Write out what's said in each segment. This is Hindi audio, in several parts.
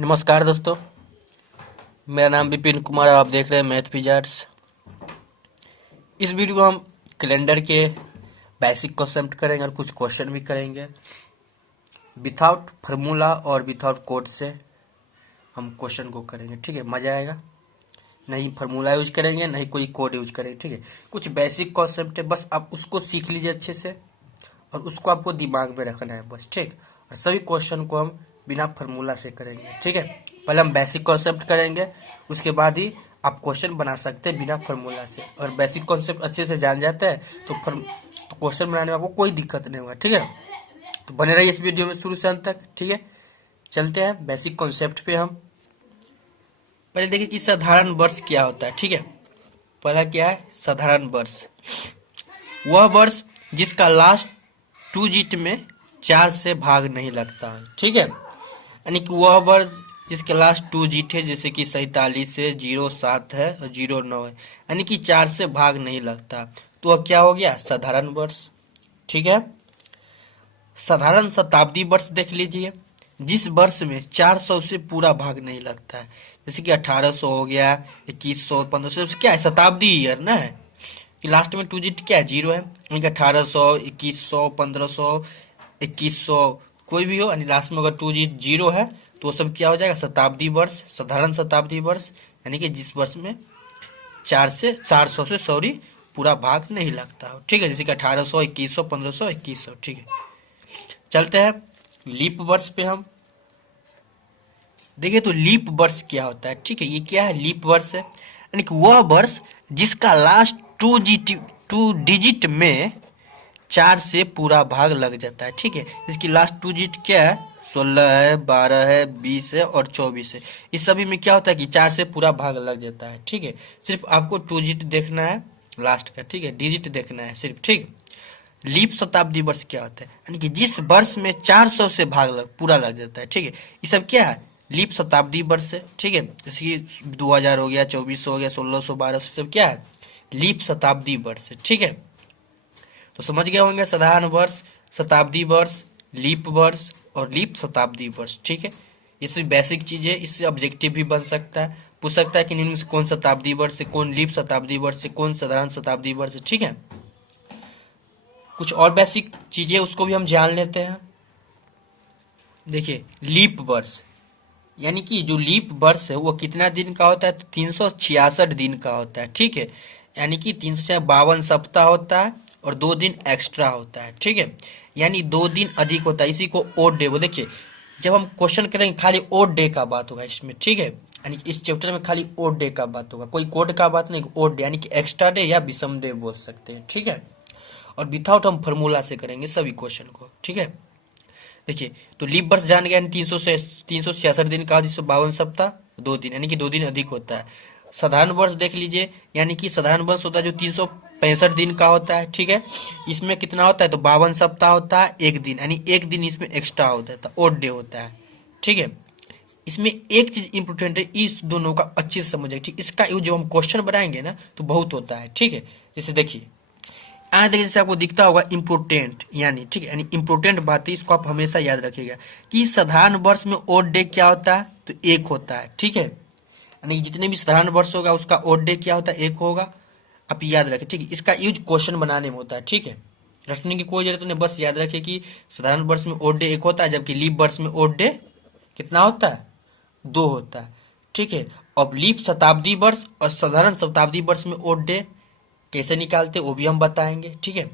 नमस्कार दोस्तों, मेरा नाम विपिन कुमार और आप देख रहे हैं मैथ विजार्ड्स। इस वीडियो में हम कैलेंडर के बेसिक कॉन्सेप्ट करेंगे और कुछ क्वेश्चन भी करेंगे। विथआउट फार्मूला और विथआउट कोड से हम क्वेश्चन को करेंगे। ठीक है, मज़ा आएगा। नहीं फार्मूला यूज करेंगे, नहीं कोई कोड यूज करेंगे। ठीक है, कुछ बेसिक कॉन्सेप्ट है, बस आप उसको सीख लीजिए अच्छे से और उसको आपको दिमाग में रखना है बस। ठीक, और सभी क्वेश्चन को हम बिना फार्मूला से करेंगे। ठीक है, पहले हम बेसिक कॉन्सेप्ट करेंगे, उसके बाद ही आप क्वेश्चन बना सकते हैं बिना फार्मूला से। और बेसिक कॉन्सेप्ट अच्छे से जान जाते हैं तो क्वेश्चन बनाने में आपको कोई दिक्कत नहीं होगा। ठीक है, तो बने रहिए इस वीडियो में शुरू से अंत तक। ठीक है, चलते हैं बेसिक कॉन्सेप्ट पे। हम पहले देखिए कि साधारण वर्ष क्या होता है। ठीक है, पहला क्या है साधारण वर्ष। वह वर्ष जिसका लास्ट 2 डिजिट में 4 से भाग नहीं लगता है। ठीक है, यानी कि वह वर्ष जिसके लास्ट 2 डिजिट है, जैसे कि 47 है, 07 है और 09 है, यानी कि 4 से भाग नहीं लगता, तो वह क्या हो गया साधारण वर्ष। ठीक है, साधारण शताब्दी वर्ष देख लीजिए, जिस वर्ष में 400 से पूरा भाग नहीं लगता है, जैसे कि 1800 हो गया, 2100, 1500, क्या है शताब्दी ईयर ना है कि लास्ट में 2 डिजिट क्या है 0 है, यानी कि 1800, 2100, 1500, 2100 कोई भी हो, यानी लास्ट में अगर 2 डिजिट 0 है तो वो सब क्या हो जाएगा शताब्दी वर्ष, साधारण शताब्दी वर्ष, यानी कि जिस वर्ष में 400 से सॉरी पूरा भाग नहीं लगता हो। ठीक है, जैसे कि 1800, 2100, 1500, 2100। ठीक है, चलते हैं लीप वर्ष पे। हम देखिए तो लीप वर्ष क्या होता है। ठीक है, ये क्या है लीप वर्ष है, यानी कि वह वर्ष जिसका लास्ट 2 डिजिट में 4 से पूरा भाग लग जाता है। ठीक है, इसकी लास्ट 2 डिजिट क्या है 16 है, 12 है, 20 है और 24 है। इस सभी में क्या होता है कि 4 से पूरा भाग लग जाता है। ठीक है, सिर्फ आपको 2 डिजिट देखना है लास्ट का। ठीक है, डिजिट देखना है सिर्फ। ठीक, लीप शताब्दी वर्ष क्या होता है, यानी कि जिस वर्ष में 400 से भाग पूरा लग जाता है। ठीक है, ये सब क्या है लीप शताब्दी वर्ष है। ठीक है, जैसे कि 2000 हो गया, 2400 हो गया, 1600, 1200, सब क्या है लीप शताब्दी वर्ष है। ठीक है, तो समझ गए होंगे साधारण वर्ष, शताब्दी वर्ष, लीप वर्ष और लीप शताब्दी वर्ष। ठीक है, ये सब बेसिक चीज है, इससे ऑब्जेक्टिव भी बन सकता है, पूछ सकता है कि इनमें से कौन शताब्दी वर्ष है, कौन लीप शताब्दी वर्ष है, कौन साधारण शताब्दी वर्ष है। ठीक है, कुछ और बेसिक चीजें उसको भी हम जान लेते हैं। देखिए लीप वर्ष, यानी कि जो लीप वर्ष है वो कितना दिन का होता है तो 366 दिन का होता है। ठीक है, यानी कि 352 सप्ताह होता है और 2 दिन एक्स्ट्रा होता है। ठीक है, यानी 2 दिन अधिक होता है, इसी को ओड डे बोले। देखिए जब हम क्वेश्चन करेंगे खाली ओड डे का बात होगा इसमें। ठीक है, यानी कि इस चैप्टर में खाली ओड डे का बात होगा, कोई कोड का बात नहीं, ओड डे यानी कि एक्स्ट्रा डे या विषम डे बोल सकते हैं। ठीक है, और विथआउट हम फार्मूला से करेंगे सभी क्वेश्चन को। ठीक है, देखिए तो लीप वर्ष जान गया 366 दिन का, 252 सप्ताह 2 दिन, यानी कि 2 दिन अधिक होता है। साधारण वर्ष देख लीजिए, यानी कि साधारण वर्ष होता है जो 365 दिन का होता है। ठीक है, इसमें कितना होता है तो 52 सप्ताह होता है, 1 दिन, यानी 1 दिन इसमें एक्स्ट्रा होता है तो ओड डे होता है। ठीक है, इसमें एक चीज इंपोर्टेंट है, इस दोनों का अच्छे से समझे। ठीक, इसका यूज जब हम क्वेश्चन बनाएंगे ना तो बहुत होता है। ठीक है, जैसे देखिए आज देखिए जैसे आपको दिखता होगा इम्पोर्टेंट, यानी ठीक है, यानी इम्पोर्टेंट बात है, इसको आप हमेशा याद रखिएगा कि साधारण वर्ष में ओड डे क्या होता है तो 1 होता है। ठीक है, यानी कि जितने भी साधारण वर्ष होगा उसका ओड डे क्या होता है 1 होगा, आप याद रखें। ठीक है, इसका यूज क्वेश्चन बनाने में होता है। ठीक है, रखने की कोई जरूरत नहीं, बस याद रखिए कि साधारण वर्ष में ओड डे 1 होता है, जबकि लीप वर्ष में ओड डे कितना होता है 2 होता है। ठीक है, अब लीप शताब्दी वर्ष और साधारण शताब्दी वर्ष में ओड डे कैसे निकालते वो भी हम बताएंगे। ठीक है,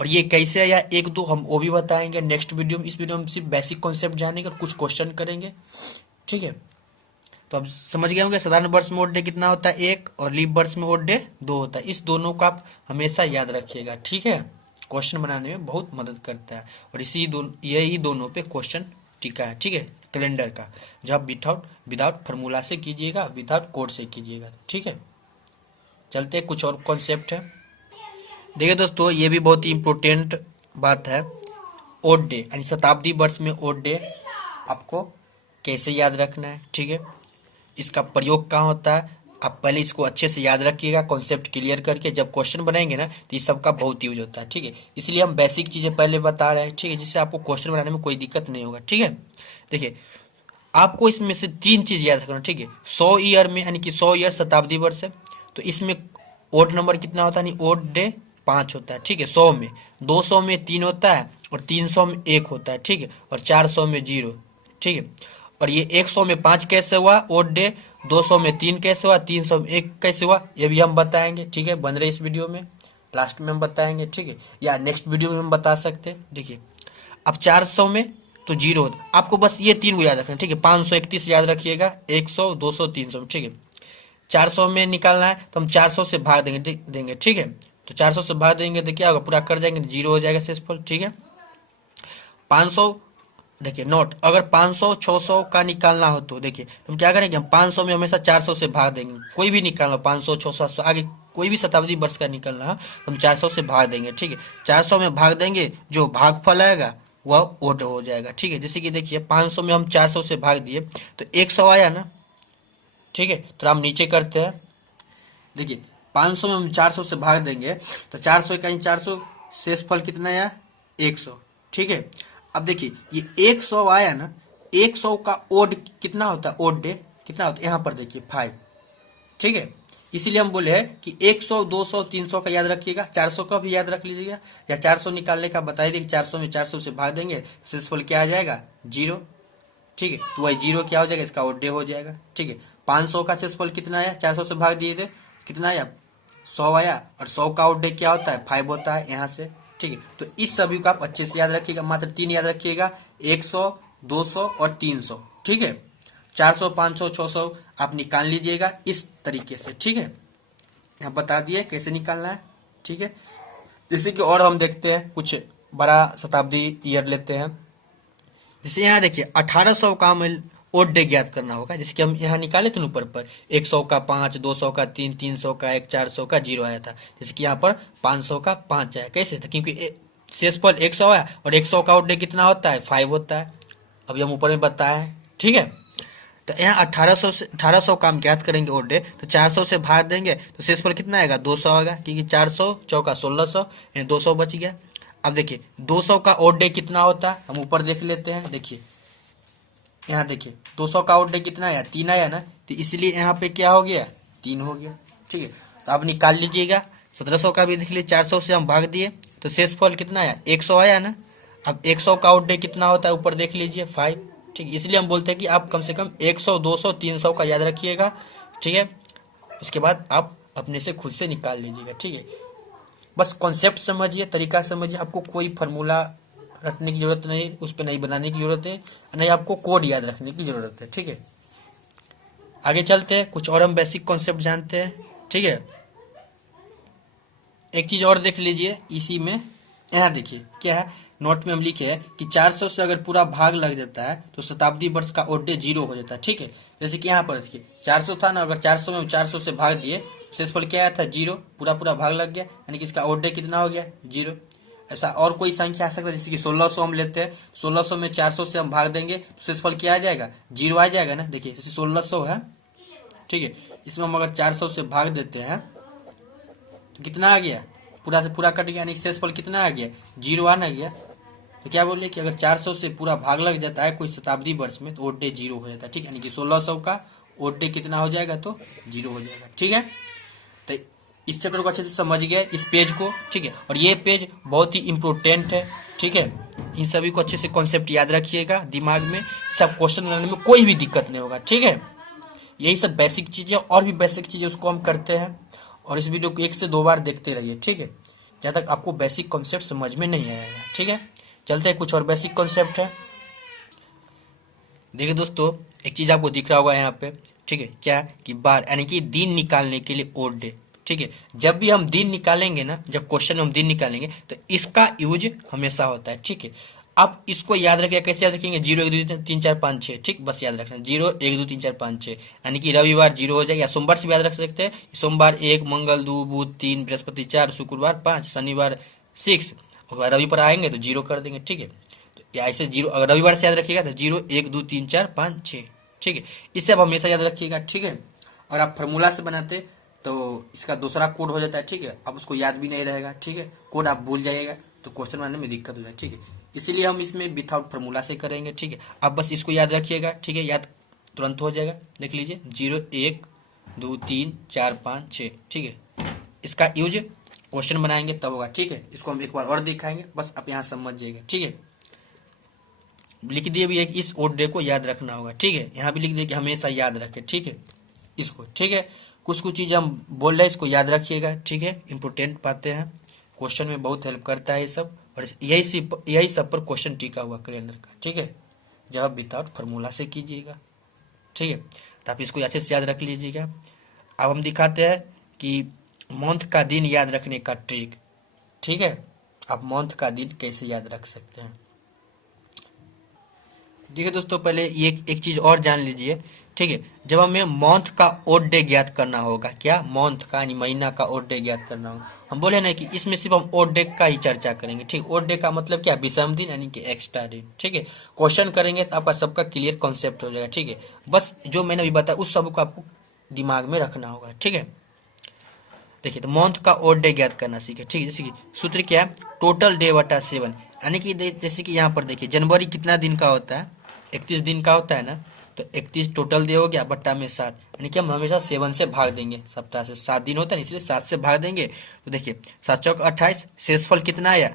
और ये कैसे या 1 2 हम वो भी बताएंगे नेक्स्ट वीडियो में। इस वीडियो में सिर्फ बेसिक कॉन्सेप्ट जानेंगे और कुछ क्वेश्चन करेंगे। ठीक है, तो अब समझ गए होंगे साधारण वर्ष में ओड डे कितना होता है 1 और लीप वर्ष में ओड डे 2 होता है। इस दोनों को आप हमेशा याद रखिएगा। ठीक है, क्वेश्चन बनाने में बहुत मदद करता है और यही दोनों पे क्वेश्चन टिका है। ठीक है, कैलेंडर का जो आप विदाउट फार्मूला से कीजिएगा, विदाउट कोड से कीजिएगा। ठीक है, चलते कुछ और कॉन्सेप्ट है। देखिए दोस्तों ये भी बहुत ही इंपॉर्टेंट बात है, ओड डे यानी शताब्दी वर्ष में ओड डे आपको कैसे याद रखना है। ठीक है, इसका प्रयोग कहाँ होता है आप पहले इसको अच्छे से याद रखिएगा, कॉन्सेप्ट क्लियर करके जब क्वेश्चन बनाएंगे ना तो इस सब का बहुत यूज होता है। ठीक है, इसलिए हम बेसिक चीजें पहले बता रहे हैं। ठीक है, जिससे आपको क्वेश्चन बनाने में कोई दिक्कत नहीं होगा। ठीक है, देखिए आपको इसमें से तीन चीज याद रखना, ठीक है। 100 ईयर में, यानी कि 100 ईयर शताब्दी वर्ष है, तो इसमें ओड नंबर कितना होता है, यानी ओड डे 5 होता है, ठीक है। 100 में, 200 में 3 होता है, और 300 में 1 होता है, ठीक है, और 400 में 0, ठीक है। और ये 100 में 5 कैसे हुआ ओड डे, 200 में 3 कैसे हुआ, 300 में 1 कैसे हुआ, ये भी हम बताएंगे, ठीक है। बन रहे इस वीडियो में, लास्ट में हम बताएंगे, ठीक है, या नेक्स्ट वीडियो में हम बता सकते हैं। देखिए अब 400 में तो 0, आपको बस ये तीन को याद रखना, ठीक है। 531 याद रखिएगा, 100, 200, 300, ठीक है। 400 में निकालना है तो हम 400 से भाग देंगे, ठीक है। तो 400 से भाग देंगे तो क्या होगा, पूरा कर जाएंगे तो 0 हो जाएगा शेषफल, ठीक है। 500, देखिए नोट, अगर 500 600 का निकालना हो तो देखिए तो हम क्या करेंगे, हम 500 में हमेशा 400 से भाग देंगे, कोई भी निकालना 500 600 700 आगे कोई भी शताब्दी वर्ष का निकलना है तो हम 400 से भाग देंगे, ठीक है। 400 में भाग देंगे, जो भागफल आएगा वह ओड हो जाएगा, ठीक है। जैसे कि देखिए 500 में हम 400 से भाग दिए तो 100 आया ना, ठीक है। तो हम नीचे करते हैं, देखिए 500 में हम 400 से भाग देंगे तो 400 का 400, शेषफल कितना आया 100, ठीक है। अब देखिए ये 100 आया ना, 100 का ओड कितना होता है, ओड डे कितना होता है, यहाँ पर देखिए 5, ठीक है। इसीलिए हम बोले हैं कि 100 200 300 का याद रखिएगा, 400 का भी याद रख लीजिएगा, या 400 निकालने का बता दिए कि 400 में 400 से भाग देंगे तो शेषफल क्या आ जाएगा 0, ठीक है। तो वही 0 क्या हो जाएगा, इसका ओड डे हो जाएगा, ठीक है। 500 का शेषफल कितना आया, 400 से भाग दिए थे, कितना आया 100 आया, और 100 का आउट डे क्या होता है 5 होता है यहाँ से, ठीक है। तो इस सभी को आप अच्छे से याद रखिएगा, मात्र 3 याद रखिएगा, 100 200 और 300, ठीक है। 400 500 600 आप निकाल लीजिएगा इस तरीके से, ठीक है। यहाँ बता दिए कैसे निकालना है, ठीक है। जैसे कि और हम देखते हैं कुछ बड़ा शताब्दी ईयर लेते हैं, जैसे यहाँ देखिए 1800 का हमें ओड डे ज्ञात करना होगा, जैसे कि हम यहाँ निकाले थे ऊपर पर 100 का 5, 200 का 3, 300 का 1, 400 का 0 आया था, जैसे कि यहाँ पर 500 का 5 आया, कैसे था, क्योंकि शेषफल 100 आया और 100 का ओड डे कितना होता है 5 होता है, अभी हम ऊपर में बताया है, ठीक है। तो यहाँ 1800 का हम ज्ञात करेंगे ओड डे, तो 400 से भाग देंगे तो शेषफल कितना आएगा 200 आएगा, क्योंकि 400 चौका 1600 यानी 200 बच गया। अब देखिए 200 का ओड डे कितना होता है, हम ऊपर देख लेते हैं, देखिए यहाँ देखिए 200 का आउट डे कितना आया 3 आया ना, तो इसलिए यहाँ पे क्या हो गया 3 हो गया, ठीक है। तो अब निकाल लीजिएगा, 1700 का भी देख लीजिए, 400 से हम भाग दिए तो शेषफल कितना आया 100 आया ना। अब 100 का आउट डे कितना होता है ऊपर देख लीजिए 5, ठीक है। इसलिए हम बोलते हैं कि आप कम से कम 100 200 300 का याद रखिएगा, ठीक है। उसके बाद आप अपने से खुद से निकाल लीजिएगा, ठीक है। बस कॉन्सेप्ट समझिए, तरीका समझिए, आपको कोई फार्मूला रखने की जरूरत नहीं, उस पर नहीं बनाने की जरूरत है, नहीं आपको कोड याद रखने की जरूरत है, ठीक है। आगे चलते हैं, कुछ और हम बेसिक कॉन्सेप्ट जानते हैं, ठीक है। एक चीज और देख लीजिए इसी में, यहाँ देखिए क्या है, नोट में हम लिखे हैं कि 400 से अगर पूरा भाग लग जाता है तो शताब्दी वर्ष का ओड डे 0 हो जाता है, ठीक है। जैसे कि यहाँ पर देखिए 400 था ना, अगर 400 में हम 400 से भाग दिए शेषफल क्या आया था 0, पूरा पूरा भाग लग गया, यानी कि इसका ओड डे कितना हो गया 0। ऐसा और कोई संख्या आ सकता है, जैसे कि 1600 हम लेते हैं, 1600 में 400 से हम भाग देंगे तो शेषफल क्या आ जाएगा 0 आ जाएगा ना। देखिए जैसे 1600 है, ठीक है, इसमें हम अगर 400 से भाग देते हैं तो कितना आ गया, पूरा से पूरा कट गया, यानी शेषफल कितना आ गया 0 आना गया। तो क्या बोले कि अगर 400 से पूरा भाग लग जाता है कोई शताब्दी वर्ष में तो ओड डे 0 हो जाता है, ठीक है, यानी कि 1600 का ओड डे कितना हो जाएगा तो 0 हो जाएगा, ठीक है। तो इस चैप्टर को अच्छे से समझ गए इस पेज को, ठीक है। और ये पेज बहुत ही इम्पोर्टेंट है, ठीक है। इन सभी को अच्छे से कॉन्सेप्ट याद रखिएगा दिमाग में, सब क्वेश्चन बनाने में कोई भी दिक्कत नहीं होगा, ठीक है। यही सब बेसिक चीजें, और भी बेसिक चीजें उसको हम करते हैं, और इस वीडियो को 1 से 2 बार देखते रहिए, ठीक है, जहाँ तक आपको बेसिक कॉन्सेप्ट समझ में नहीं आएगा, ठीक है। चलते हैं, कुछ और बेसिक कॉन्सेप्ट है। देखिए दोस्तों, एक चीज आपको दिख रहा होगा यहाँ पे, ठीक है, क्या कि बार यानी कि दिन निकालने के लिए ओड डे, ठीक है। जब भी हम दिन निकालेंगे ना, जब क्वेश्चन हम दिन निकालेंगे तो इसका यूज हमेशा होता है, ठीक है। आप इसको याद रखिए, कैसे याद रखेंगे 0 1 2 3 4 5 6, ठीक, बस याद रखना 0 1 2 3 4 5 6, यानी कि रविवार 0 हो जाएगा, या सोमवार से भी याद रख सकते हैं, सोमवार 1, मंगल 2, बुध 3, बृहस्पति 4, शुक्रवार 5, शनिवार 6, और रवि पर आएंगे तो 0 कर देंगे, ठीक है। तो या ऐसे 0 अगर रविवार से याद रखिएगा तो 0 1 2 3 4 5 6, ठीक है, इसे आप हमेशा याद रखिएगा, ठीक है। और आप फार्मूला से बनाते तो इसका दूसरा कोड हो जाता है, ठीक है, अब उसको याद भी नहीं रहेगा, ठीक है, कोड आप भूल जाइएगा तो क्वेश्चन बनाने में दिक्कत हो जाए, ठीक है। इसलिए हम इसमें विथआउट फार्मूला से करेंगे, ठीक है। आप बस इसको याद रखिएगा, ठीक है, याद तुरंत हो जाएगा। देख लीजिए 0 1 2 3 4 5 6, ठीक है। इसका यूज क्वेश्चन बनाएंगे तब होगा, ठीक है। इसको हम एक बार और दिखाएंगे, बस आप यहाँ समझ जाइएगा, ठीक है। लिख दिए भी है कि इस ओड डे को याद रखना होगा, ठीक है। यहाँ भी लिख दिए कि हमेशा याद रखें, ठीक है, इसको, ठीक है। कुछ कुछ चीज़ हम बोल रहे हैं, इसको याद रखिएगा, ठीक है। इंपोर्टेंट बातें हैं, क्वेश्चन में बहुत हेल्प करता है ये सब, और यही सब पर क्वेश्चन टिका हुआ कैलेंडर का, ठीक है। जवाब विदाउट फार्मूला से कीजिएगा, ठीक है। तो आप इसको अच्छे से याद रख लीजिएगा। अब हम दिखाते हैं कि मंथ का दिन याद रखने का ट्रिक, ठीक है। आप मंथ का दिन कैसे याद रख सकते हैं। देखिए दोस्तों, पहले ये एक चीज और जान लीजिए, ठीक है। जब हमें मंथ का ओड डे ज्ञात करना होगा, क्या मंथ का यानी महीना का ओड डे ज्ञात करना होगा, हम बोले ना कि इसमें सिर्फ हम ओड डे का ही चर्चा करेंगे, ठीक। ओड डे का मतलब क्या, विषम दिन यानी कि एक्स्ट्रा दिन, ठीक है। क्वेश्चन करेंगे तो आपका सबका क्लियर कॉन्सेप्ट हो जाएगा, ठीक है। बस जो मैंने अभी बताया उस सब को आपको दिमाग में रखना होगा, ठीक है। देखिए, तो मंथ का ओड डे ज्ञात करना सीखे, ठीक है। जैसे कि सूत्र क्या है, टोटल डे बटा 7, यानी कि जैसे कि यहाँ पर देखिए जनवरी कितना दिन का होता है, 31 दिन का होता है ना। तो 31 टोटल डे हो गया, बट्टा में 7, यानी कि हम हमेशा 7 से भाग देंगे। सप्ताह से 7 दिन होता है, इसलिए 7 से भाग देंगे। तो देखिए 7 चौक 28, शेषफल कितना आया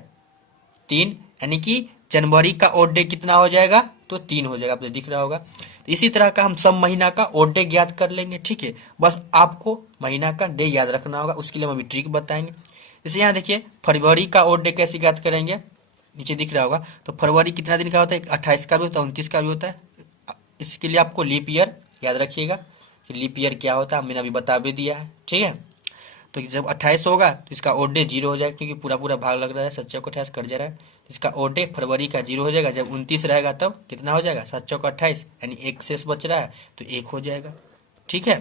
3, यानी कि जनवरी का ओड डे कितना हो जाएगा, तो 3 हो जाएगा, आपको दिख रहा होगा। तो इसी तरह का हम सब महीना का ओड डे ज्ञात कर लेंगे, ठीक है। बस आपको महीना का डे याद रखना होगा, उसके लिए हम अभी ट्रिक बताएंगे। जैसे यहाँ देखिए फरवरी का ओड डे कैसे ज्ञात करेंगे, नीचे दिख रहा होगा। तो फरवरी कितना दिन का होता है, 28 का भी होता है, 29 का भी होता है। इसके लिए आपको लीप ईयर याद रखिएगा कि लीप ईयर क्या होता है, मैंने अभी बता भी दिया है, ठीक है। तो जब 28 होगा तो इसका ओड डे 0 हो जाएगा, क्योंकि पूरा पूरा भाग लग रहा है, 7 चौक 28 कट जा रहा है। तो इसका ओड डे फरवरी का 0 हो जाएगा। जब 29 रहेगा तब कितना हो जाएगा, 7 चौक 28, यानी 1 शेष बच रहा है तो 1 हो जाएगा, ठीक है।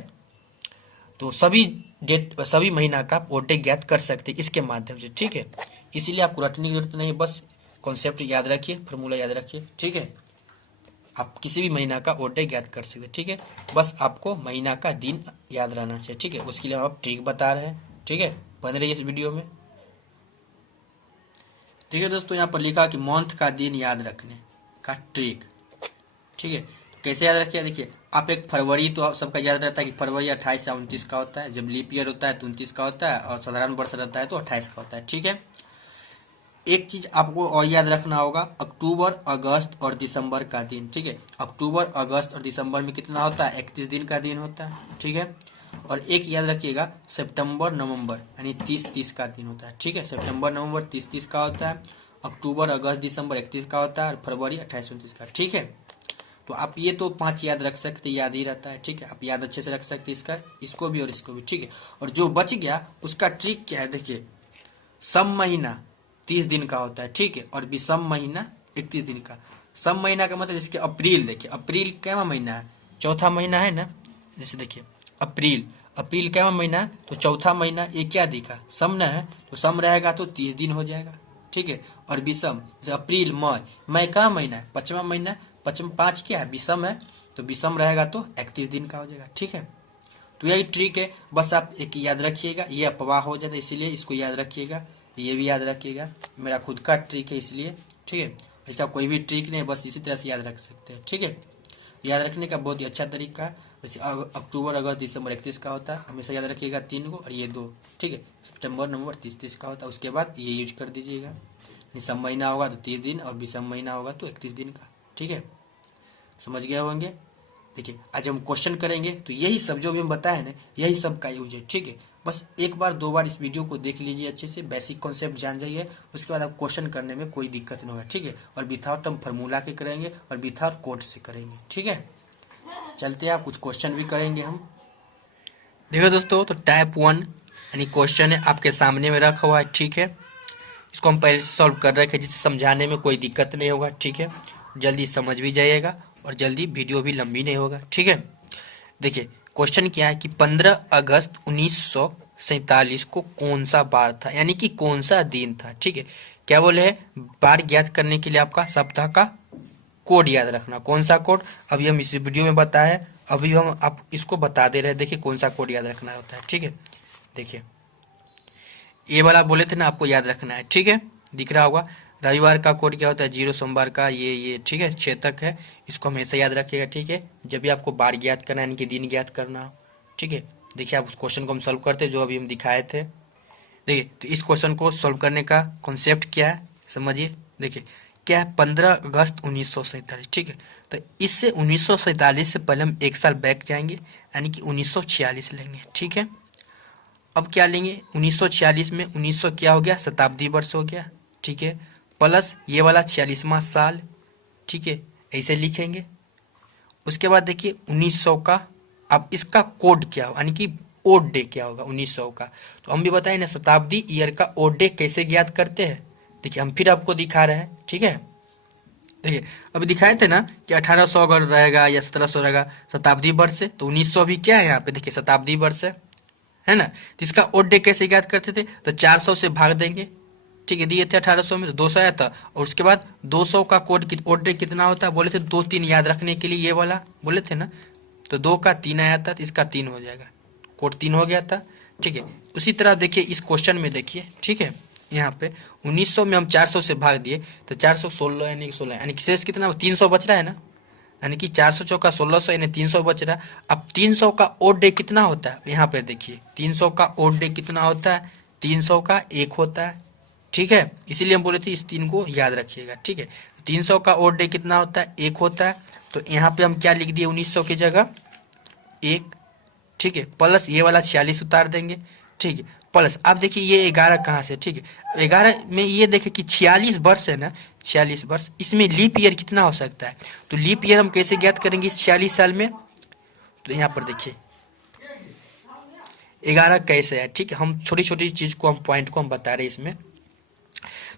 तो सभी महीना का ओड डे ज्ञात कर सकते हैं इसके माध्यम से, ठीक है। इसीलिए आपको रटने की जरूरत नहीं, बस कॉन्सेप्ट याद रखिए, फॉर्मूला याद रखिए, ठीक है। आप किसी भी महीना का ओड डे ज्ञात कर सकते हैं, ठीक है। बस आपको महीना का दिन याद रहना चाहिए, ठीक है। उसके लिए हम आप ट्रिक बता रहे हैं, ठीक है। बन रही है इस वीडियो में, ठीक है दोस्तों। यहाँ पर लिखा कि मंथ का दिन याद रखने का ट्रिक, ठीक है। कैसे याद रखिए, देखिए आप एक फरवरी तो आप सबका याद रहता है कि फरवरी 28 या 29 का होता है। जब लीप ईयर होता है तो 29 का होता है, और साधारण वर्ष रहता है तो 28 का होता है, ठीक है। एक चीज आपको और याद रखना होगा, अक्टूबर अगस्त और दिसंबर का दिन, ठीक है। अक्टूबर अगस्त और दिसंबर में कितना होता है, 31 दिन का दिन होता है, ठीक है। और एक याद रखिएगा, सितंबर नवंबर यानी 30-30 का दिन होता है, ठीक है। सितंबर नवंबर 30-30 का होता है, अक्टूबर अगस्त दिसंबर 31 का होता है, और फरवरी 28-29 का, ठीक है। तो आप ये तो 5 याद रख सकते, याद ही रहता है, ठीक है। आप याद अच्छे से रख सकते इसका, इसको भी और इसको भी, ठीक है। और जो बच गया उसका ट्रिक क्या है, देखिए सम महीना 30 दिन का होता है, ठीक है। और विषम महीना 31 दिन का। सम महीना का मतलब जैसे अप्रैल, देखिए अप्रैल क्या महीना है, चौथा महीना है ना। जैसे देखिए अप्रैल, अप्रैल क्या महीना है, तो चौथा महीना, ये क्या दिखा, सम न है, तो सम रहेगा तो 30 दिन हो जाएगा, ठीक है। और विषम जैसे अप्रैल मई का महीना है, 5वां महीना, 5 क्या है, विषम है, तो विषम रहेगा तो 31 दिन का हो जाएगा, ठीक है। तो यही ट्रिक है, बस आप एक याद रखिएगा, ये अफवाह हो जाता है इसीलिए इसको याद रखिएगा, ये भी याद रखिएगा, मेरा खुद का ट्रिक है इसलिए, ठीक है। इसका कोई भी ट्रिक नहीं, बस इसी तरह से याद रख सकते हैं, ठीक है। याद रखने का बहुत ही अच्छा तरीका है। जैसे अक्टूबर अगस्त दिसंबर 31 का होता है, हमेशा याद रखिएगा 3 को, और ये 2, ठीक है। सितंबर नवंबर 30-30 का होता है, उसके बाद ये यूज कर दीजिएगा। निसम महीना होगा तो 30 दिन, और विषम महीना होगा तो 31 दिन का, ठीक है। समझ गए होंगे। देखिए आज हम क्वेश्चन करेंगे तो यही सब जो भी हम बताए ना, यही सब का यूज है, ठीक है। बस एक बार 2 बार इस वीडियो को देख लीजिए अच्छे से, बेसिक कॉन्सेप्ट जान जाइए, उसके बाद आप क्वेश्चन करने में कोई दिक्कत नहीं होगा, ठीक है। और विथआउट हम फार्मूला के करेंगे और विथआउट कोड से करेंगे, ठीक है। चलते हैं, आप कुछ क्वेश्चन भी करेंगे हम। देखो दोस्तों, तो टाइप 1 यानी क्वेश्चन है आपके सामने में रखा हुआ है, ठीक है। इसको हम पहले से सॉल्व कर रखे, जिससे समझाने में कोई दिक्कत नहीं होगा, ठीक है। जल्दी समझ भी जाइएगा और जल्दी वीडियो भी लंबी नहीं होगा, ठीक है। देखिए क्वेश्चन क्या है कि 15 अगस्त 1947 को कौन सा बार था, यानी कि कौन सा दिन था, ठीक है। क्या बोले हैं, बार ज्ञात करने के लिए आपका सप्ताह का कोड याद रखना। कौन सा कोड, अभी हम इस वीडियो में बताए, अभी हम आप इसको बता दे रहे हैं। देखिए कौन सा कोड याद रखना होता है, ठीक है। देखिए ये वाला बोले थे ना, आपको याद रखना है, ठीक है। दिख रहा होगा रविवार का कोड क्या होता है, 0, सोमवार का ये ठीक है 6 तक है, इसको हमेशा याद रखिएगा। ठीक है, जब भी आपको बार ज्ञात करना है यानी कि दिन ज्ञात करना हो। ठीक है, देखिए आप उस क्वेश्चन को हम सॉल्व करते हैं जो अभी हम दिखाए थे। देखिए तो इस क्वेश्चन को सॉल्व करने का कॉन्सेप्ट क्या है समझिए। देखिए क्या है, 15 अगस्त 1947। ठीक है, तो इससे 1947 से पहले हम एक साल बैक जाएंगे यानी कि 1946 लेंगे। ठीक है, अब क्या लेंगे, 1946 में 1900 क्या हो गया, शताब्दी वर्ष हो गया। ठीक है, प्लस ये वाला 46वां साल। ठीक है, ऐसे लिखेंगे। उसके बाद देखिए 1900 का, अब इसका कोड क्या हो यानी कि ओड डे क्या होगा 1900 का। तो हम भी बताएं ना शताब्दी ईयर का ओड डे कैसे ज्ञात करते हैं। देखिए हम फिर आपको दिखा रहे हैं। ठीक है, देखिए अभी दिखाए थे ना कि 1800 अगर रहेगा या 1700 रहेगा शताब्दी वर्ष से, तो 1900 भी क्या है यहाँ पे, देखिए शताब्दी वर्ष है ना। तो इसका ओड डे कैसे ज्ञात करते थे, तो 400 से भाग देंगे। ठीक है, दिए थे 1800 में तो 200 आया था, और उसके बाद 200 का ओड डे कितना होता है, बोले थे 2 3 याद रखने के लिए, ये वाला बोले थे ना। तो 2 का 3 आया था, तो इसका 3 हो जाएगा, कोड 3 हो गया था। ठीक है, उसी तरह देखिए इस क्वेश्चन में देखिए। ठीक है, यहाँ पे 1900 में हम 400 से भाग दिए तो 416 यानी कि 16 यानी कि शेष कितना 300 बच रहा है ना, यानी कि 400 चौका 1600 यानी 300 बच रहा है। अब 300 का ओड डे कितना होता है, यहाँ पे देखिए 300 का ओड डे कितना होता है, 300 का 1 होता है। ठीक है, इसीलिए हम बोले थे इस 3 को याद रखिएगा। ठीक है, 300 का ओड डे कितना होता है, 1 होता है। तो यहाँ पे हम क्या लिख दिए 1900 की जगह 1। ठीक है, प्लस ये वाला 46 उतार देंगे। ठीक है, प्लस अब देखिए ये 11 कहाँ से, ठीक है 11 में ये देखे कि 46 वर्ष है ना, 46 वर्ष, इसमें लीप ईयर कितना हो सकता है। तो लीप ईयर हम कैसे ज्ञात करेंगे इस 46 साल में, तो यहाँ पर देखिए 11 कैसे है। ठीक है, हम छोटी छोटी चीज को हम पॉइंट को हम बता रहे हैं इसमें।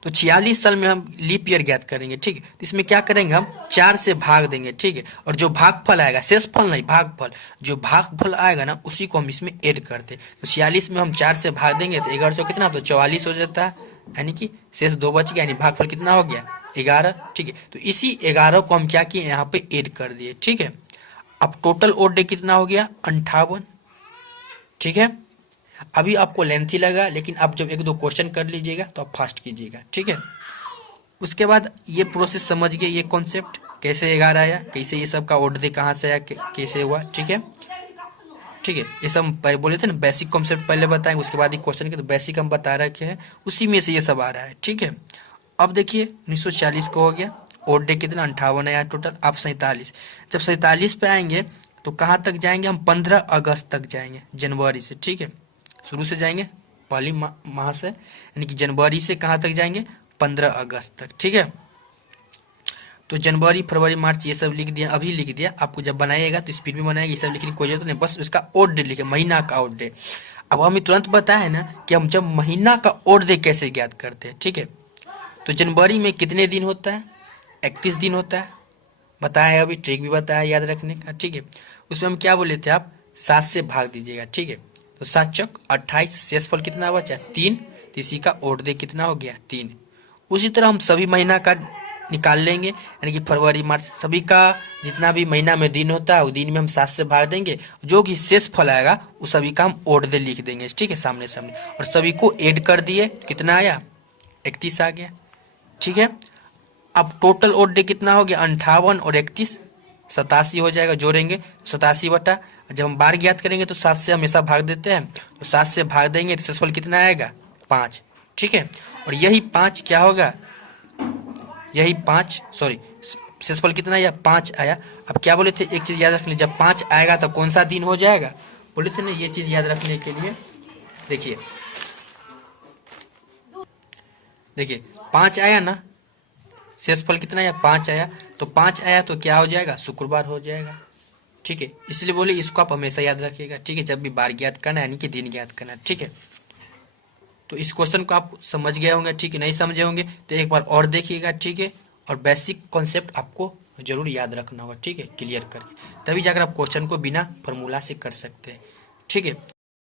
तो 46 साल में हम लीप ईयर ज्ञात करेंगे। ठीक है, तो इसमें क्या करेंगे हम 4 से भाग देंगे। ठीक है, और जो भागफल आएगा, शेष फल नहीं भागफल, जो भागफल आएगा ना उसी को हम इसमें ऐड करते हैं। तो 46 में हम 4 से भाग देंगे तो 1100 कितना, तो 44 हो जाता है, यानी कि शेष 2 बच गया, यानी भागफल कितना हो गया 11। ठीक है, तो इसी 11 को हम क्या किए यहाँ पे ऐड कर दिए। ठीक है, अब टोटल ओड डे कितना हो गया 58। ठीक है, अभी आपको लेंथी लगा, लेकिन आप जब 1 2 क्वेश्चन कर लीजिएगा तो आप फास्ट कीजिएगा। ठीक है, उसके बाद ये प्रोसेस समझ गए, ये कॉन्सेप्ट कैसे 11 आया, कैसे ये सब का ऑर्डर दे कहाँ से आया, कैसे हुआ। ठीक है, ठीक है, ये सब बोले थे ना बेसिक कॉन्सेप्ट पहले बताएंगे, उसके बाद ही क्वेश्चन के, तो बेसिक हम बता रखे हैं, उसी में से ये सब आ रहा है। ठीक है, अब देखिए 1940 को हो गया, ओड डे कितना 58 आया टोटल। अब 47, जब 47 पे आएंगे तो कहाँ तक जाएंगे हम, 15 अगस्त तक जाएंगे जनवरी से। ठीक है, शुरू से जाएंगे पहली माह से, यानी कि जनवरी से कहाँ तक जाएंगे 15 अगस्त तक। ठीक है, तो जनवरी फरवरी मार्च ये सब लिख दिया, अभी लिख दिया। आपको जब बनाइएगा तो स्पीड में बनाएगा, ये सब लिखने की कोई जरूरत नहीं, बस उसका ओड डे लिखे, महीना का ओड डे। अब हमें तुरंत बताया ना कि हम जब महीना का ओड डे कैसे ज्ञात करते हैं। ठीक है, तो जनवरी में कितने दिन होता है, 31 दिन होता है, बताया है अभी, ट्रिक भी बताया याद रखने का। ठीक है, उसमें हम क्या बोले थे, आप 7 से भाग दीजिएगा। ठीक है, तो 7 चौक 28, शेषफल कितना बचा 3, तो इसी का ओड डे कितना हो गया 3। उसी तरह हम सभी महीना का निकाल लेंगे, यानी कि फरवरी मार्च सभी का जितना भी महीना में दिन होता है वो दिन में हम 7 से भाग देंगे, जो कि शेष फल आएगा वो सभी का हम ओड डे लिख देंगे। ठीक है, सामने सामने, और सभी को ऐड कर दिए, कितना आया 31 आ गया। ठीक है, अब टोटल ओड डे कितना हो गया 58 और 31 87 हो जाएगा, जोड़ेंगे 87 बटा, जब हम बार ज्ञात करेंगे तो 7 से हमेशा भाग देते हैं, तो 7 से भाग देंगे तो शेषफल कितना आएगा 5। ठीक है, और यही 5 क्या होगा, यही 5 सॉरी शेषफल कितना आया 5 आया। अब क्या बोले थे, एक चीज याद रखने, जब 5 आएगा तो कौन सा दिन हो जाएगा, बोले थे ना ये चीज याद रखने के लिए। देखिए देखिए 5 आया ना, शेषफल कितना आया 5 आया, तो 5 आया तो क्या हो जाएगा शुक्रवार हो जाएगा। ठीक है, इसलिए बोले इसको आप हमेशा याद रखिएगा। ठीक है, जब भी बार ज्ञात करना यानी कि दिन ज्ञात करना। ठीक है, तो इस क्वेश्चन को आप समझ गए होंगे। ठीक है, नहीं समझे होंगे तो एक बार और देखिएगा। ठीक है, और बेसिक कॉन्सेप्ट आपको जरूर याद रखना होगा। ठीक है, क्लियर करके, तभी जाकर आप क्वेश्चन को बिना फॉर्मूला से कर सकते हैं। ठीक है।